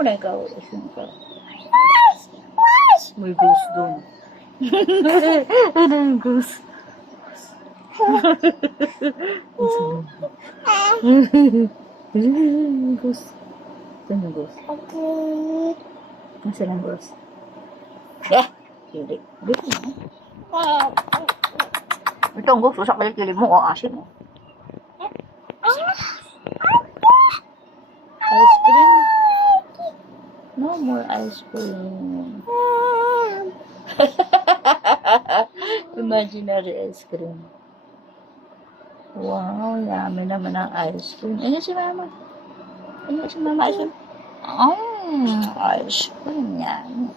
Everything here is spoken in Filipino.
mo na ikaw. Isin ka. May goose doon. Ano yung goose? Goose. Saan yung goose? Nasaan ang goose? Hindi. Dito na. Ito ang goose. Usak kilikili mo. O, asin mo. Ice cream. No more ice cream. Imaginary ice cream. Wow, yummy naman ang ice cream. Ano si mama? Ano si mama ice cream? Ice cream yan.